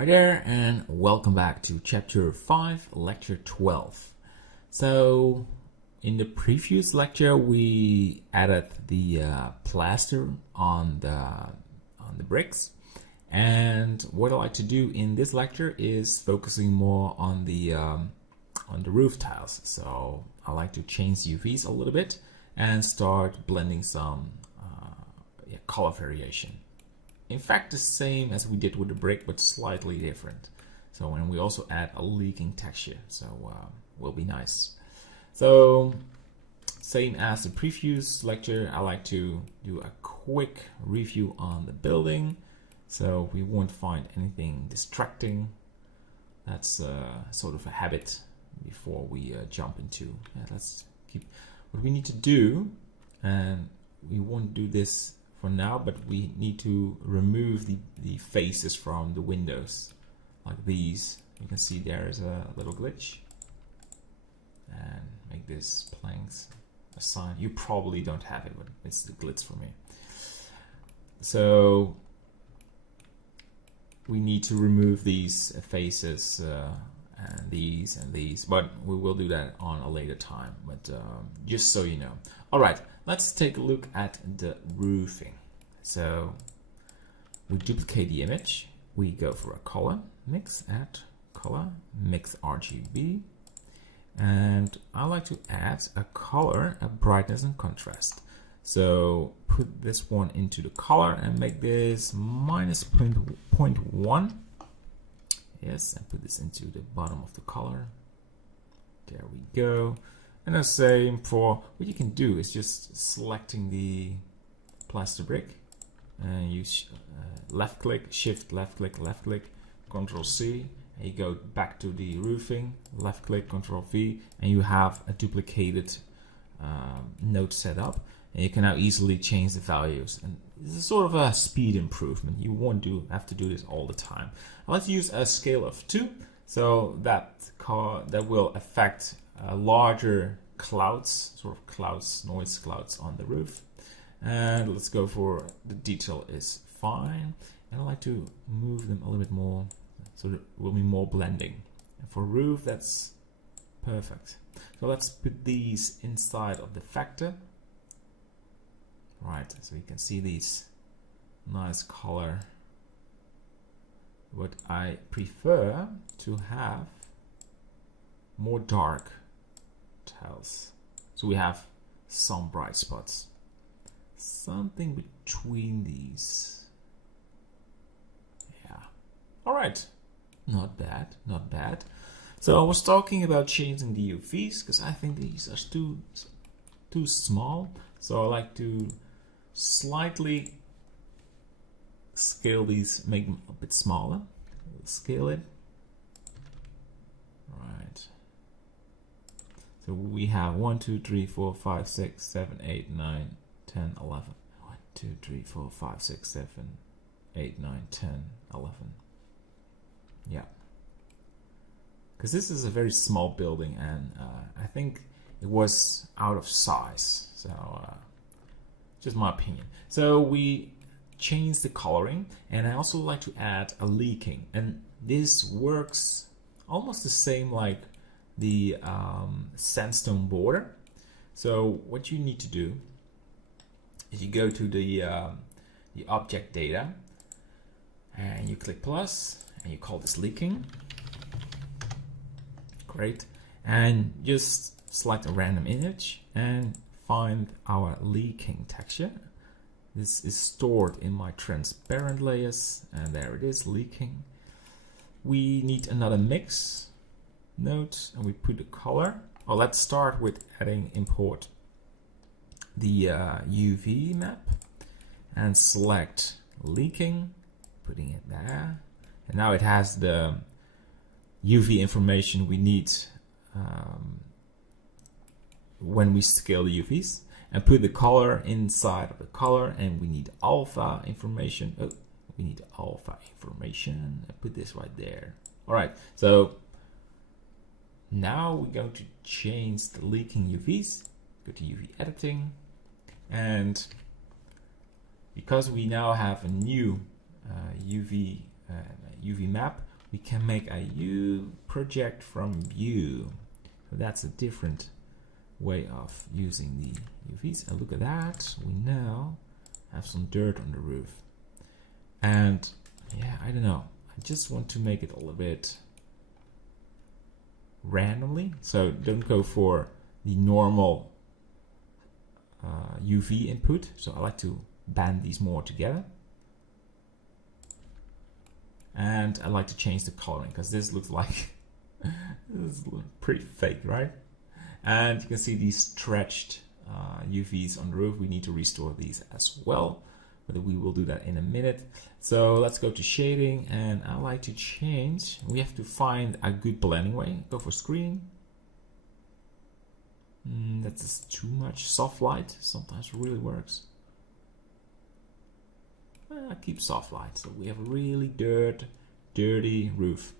Hi there, and welcome back to Chapter 5, Lecture 12. So, in the previous lecture, we added the plaster on the bricks, and what I like to do in this lecture is focusing more on the roof tiles. So, I like to change the UVs a little bit and start blending some color variation. In fact, the same as we did with the brick, but slightly different. So, and we also add a leaking texture, so will be nice. So, same as the previous lecture, I like to do a quick review on the building, so we won't find anything distracting. That's sort of a habit before we jump into. Let's keep what we need to do, and we won't do this for now, but we need to remove the faces from the windows, like these. You can see there is a little glitch, and make this planks a sign. You probably don't have it, but it's the glitch for me. So we need to remove these faces and these, but we will do that on a later time, but just so you know. All right, let's take a look at the roofing. So we duplicate the image, we go for a color mix, add color mix RGB, and I like to add a color, a brightness and contrast. So put this one into the color and make this minus 0.1. Yes, and put this into the bottom of the color. There we go. And the same for what you can do is just selecting the plaster brick and use left click, shift, left click, Control C, and you go back to the roofing, left click, Control V, and you have a duplicated node set up, and you can now easily change the values. And this is sort of a speed improvement. You won't have to do this all the time. I like to use a scale of 2, so that will affect larger clouds, sort of clouds, noise clouds on the roof. And let's go for the detail is fine. And I like to move them a little bit more, so there will be more blending. And for roof, that's perfect. So let's put these inside of the factor. Right, so you can see these nice color. But I prefer to have more dark tiles, so we have some bright spots. Something between these. Yeah. All right. Not bad. Not bad. So I was talking about changing the UVs because I think these are too small. So I like to slightly scale these, make them a bit smaller. Scale it. Right. So we have 1, 2, 3, 4, 5, 6, 7, 8, 9, 10, 11. 1, 2, 3, 4, 5, 6, 7, 8, 9, 10, 11. Yeah. Because this is a very small building, and I think it was out of size. So, just my opinion. So we changed the coloring, and I also like to add a leaking. And this works almost the same like the sandstone border. So what you need to do is you go to the object data, and you click plus, and you call this leaking. Great. And just select a random image and find our leaking texture. This is stored in my transparent layers, and there it is, leaking. We need another mix node, and we put the color. Well, let's start with import the UV map and select leaking, putting it there. And now it has the UV information we need when we scale the UVs, and put the color inside of the color, and we need alpha information. Oh, we need alpha information. I put this right there. All right, so now we're going to change the leaking UVs. Go to UV editing, and because we now have a new UV map, we can make a U project from view. So that's a different way of using the UVs. And look at that, we now have some dirt on the roof. And yeah, I don't know, I just want to make it a little bit randomly. So don't go for the normal UV input. So I like to band these more together. And I like to change the coloring because this looks like this is pretty fake, right? And you can see these stretched UVs on the roof. We need to restore these as well, but we will do that in a minute. So let's go to shading, and I like to change. We have to find a good blending way. Go for screen. That's just too much. Soft light sometimes really works. I keep soft light, so we have a really dirty roof.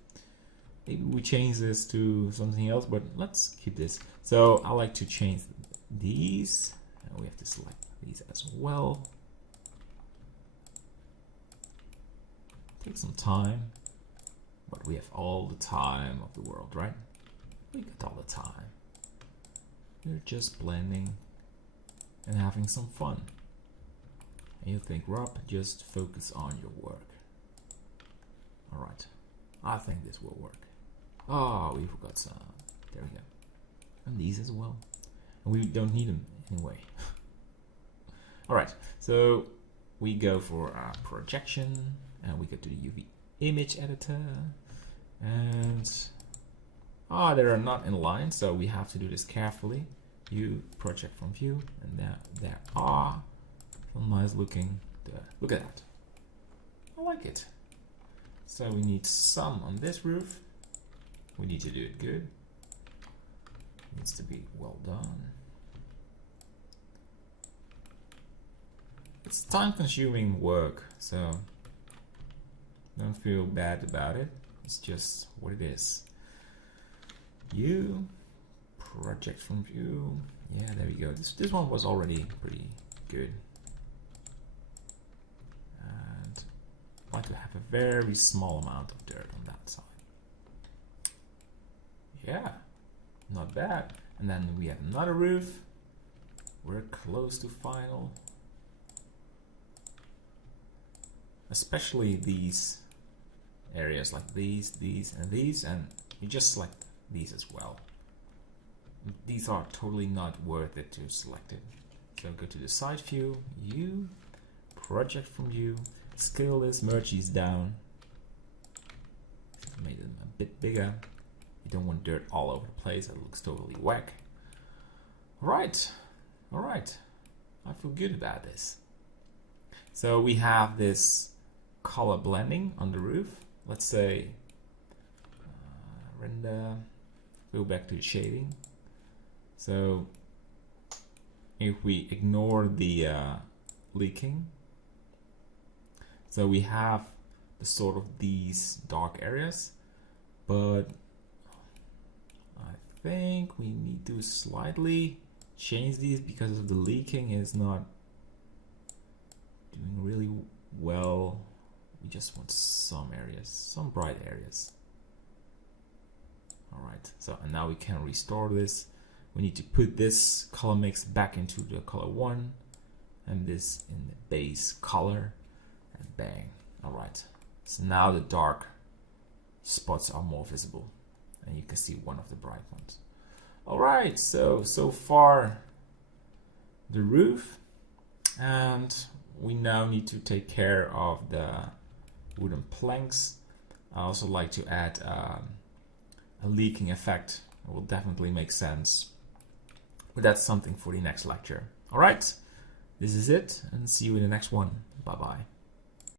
Maybe we change this to something else, but let's keep this. So I like to change these, and we have to select these as well. Take some time, but we have all the time of the world, right? We got all the time. We're just blending and having some fun. And you think, Rob, just focus on your work. All right, I think this will work. Oh, we forgot some. There we go. And these as well. And we don't need them anyway. All right, so we go for our projection, and we go to the UV image editor. And they are not in line, so we have to do this carefully. You project from view, and there are some nice looking there. Look at that. I like it. So we need some on this roof. We need to do it good. It needs to be well done. It's time-consuming work, so don't feel bad about it. It's just what it is. You project from view. Yeah, there we go. This one was already pretty good. And I like to have a very small amount of dirt on that side. Yeah, not bad. And then we have another roof. We're close to final. Especially these areas like these, and these, and you just select these as well. These are totally not worth it to select it. So go to the side view, you project from view, scale this, merge these down. Made them a bit bigger. You don't want dirt all over the place, that looks totally whack. Alright, I feel good about this. So we have this color blending on the roof. Let's say render, go back to the shading. So if we ignore the leaking, so we have the sort of these dark areas, but I think we need to slightly change these because of the leaking is not doing really well. We just want some areas, some bright areas. Alright, so and now we can restore this. We need to put this color mix back into the color 1 and this in the base color, and bang. Alright, so now the dark spots are more visible and you can see one of the bright ones. Alright, so far the roof, and we now need to take care of the wooden planks. I also like to add a leaking effect. It will definitely make sense, but that's something for the next lecture. Alright, this is it, and see you in the next one. Bye bye.